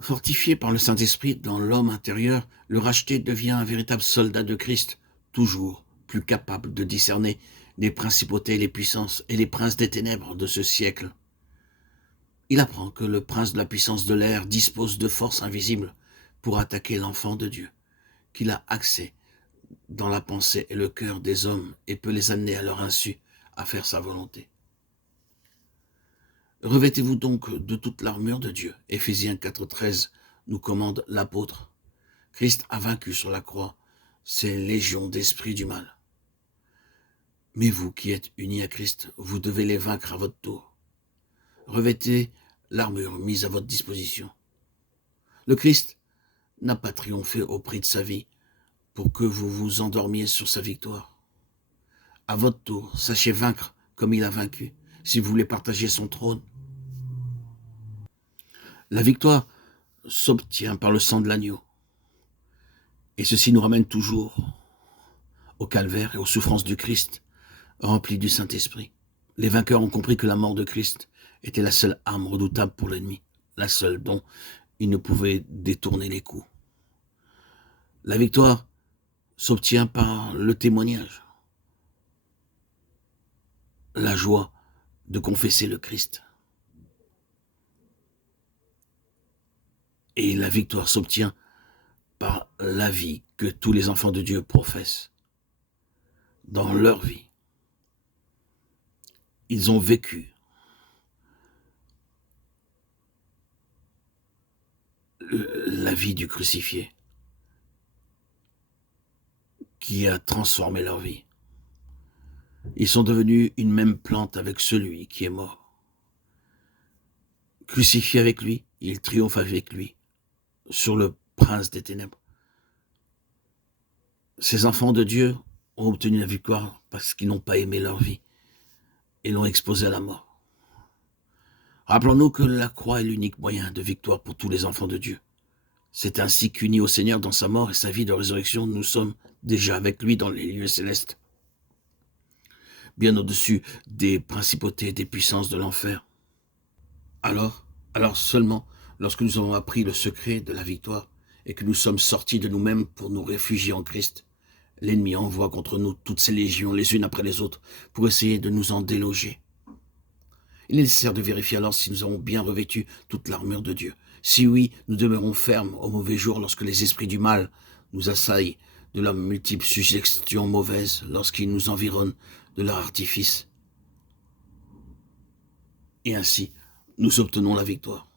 Fortifié par le Saint-Esprit dans l'homme intérieur, le racheté devient un véritable soldat de Christ, toujours plus capable de discerner les principautés, les puissances et les princes des ténèbres de ce siècle. Il apprend que le prince de la puissance de l'air dispose de forces invisibles pour attaquer l'enfant de Dieu, qu'il a accès dans la pensée et le cœur des hommes et peut les amener à leur insu à faire sa volonté. Revêtez-vous donc de toute l'armure de Dieu. Éphésiens 4,13 nous commande l'apôtre. Christ a vaincu sur la croix ces légions d'esprits du mal. Mais vous qui êtes unis à Christ, vous devez les vaincre à votre tour. Revêtez l'armure mise à votre disposition. Le Christ n'a pas triomphé au prix de sa vie pour que vous vous endormiez sur sa victoire. À votre tour, sachez vaincre comme il a vaincu, si vous voulez partager son trône. La victoire s'obtient par le sang de l'agneau. Et ceci nous ramène toujours au calvaire et aux souffrances du Christ, rempli du Saint-Esprit. Les vainqueurs ont compris que la mort de Christ était la seule arme redoutable pour l'ennemi, la seule dont il ne pouvait détourner les coups. La victoire s'obtient par le témoignage, la joie de confesser le Christ. Et la victoire s'obtient par la vie que tous les enfants de Dieu professent. Dans leur vie, ils ont vécu la vie du crucifié qui a transformé leur vie. Ils sont devenus une même plante avec celui qui est mort. Crucifiés avec lui, ils triomphent avec lui sur le prince des ténèbres. Ces enfants de Dieu ont obtenu la victoire parce qu'ils n'ont pas aimé leur vie et l'ont exposée à la mort. Rappelons-nous que la croix est l'unique moyen de victoire pour tous les enfants de Dieu. C'est ainsi qu'unis au Seigneur dans sa mort et sa vie de résurrection, nous sommes déjà avec lui dans les lieux célestes, bien au-dessus des principautés et des puissances de l'enfer. Alors seulement, lorsque nous avons appris le secret de la victoire et que nous sommes sortis de nous-mêmes pour nous réfugier en Christ, l'ennemi envoie contre nous toutes ses légions les unes après les autres pour essayer de nous en déloger. Il est nécessaire de vérifier alors si nous avons bien revêtu toute l'armure de Dieu. Si oui, nous demeurons fermes au mauvais jour lorsque les esprits du mal nous assaillent de leurs multiples suggestions mauvaises, lorsqu'ils nous environnent de leur artifice. Et ainsi, nous obtenons la victoire.